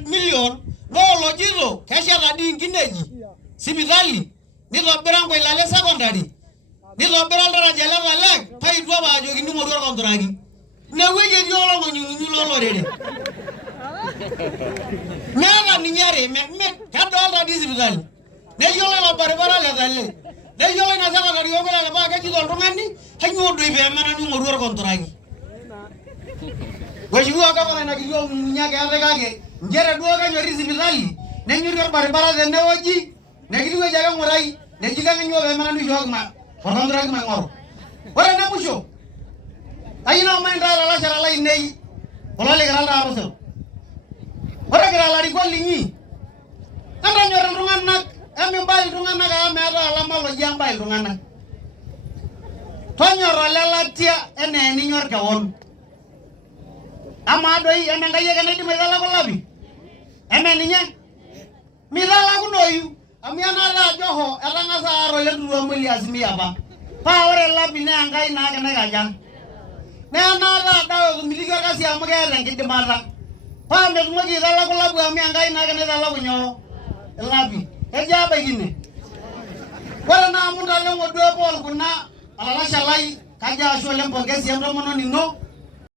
200 million lojito kesheta dii nkineji sipitali nitobira nkoilale secondary nitobira oltaraja le Talek paitu apa ajokini ng'oru orkontraki inewueji etii olong'onyung'unyi lolorere meeta ninye are kedolta dii sipitali neyiolo ilo baribara le Talek neyiolo ina secondary okulele paa kejito oltung'ani kanyoo doi peemena ning'oru orkontraki Wajua kama na kilio mnyake hata kake njere duo kanyorri sipitali nenyuri orbaribara tenewoji nekiliwe jaga ngurai nekilanga nyo bemana nu jogma orkontraki mangoro ore na busho ayina mainda la shara la inei olale garalda arosel ore garala rigolinyi anda nyor ndunganak emi mbali ndunganak ameta alama lo jamba ndunganak tonyoro lelatia ene ninyor kawon ama doi emengaye kana di medala kolabi emeninya milala kunoyu amiana ra joho elangasa aro le duwa muli azimia pa ore labi ne angai na kana gajan ne na ra dawo miliga kasi amgere ngidimata pa metumoki dala kolabu ami angai na kana dala kunyo labi eja bagine ore na munda le ngodo bol kuna alala shalai kaja asho le mpongezi ando mono nino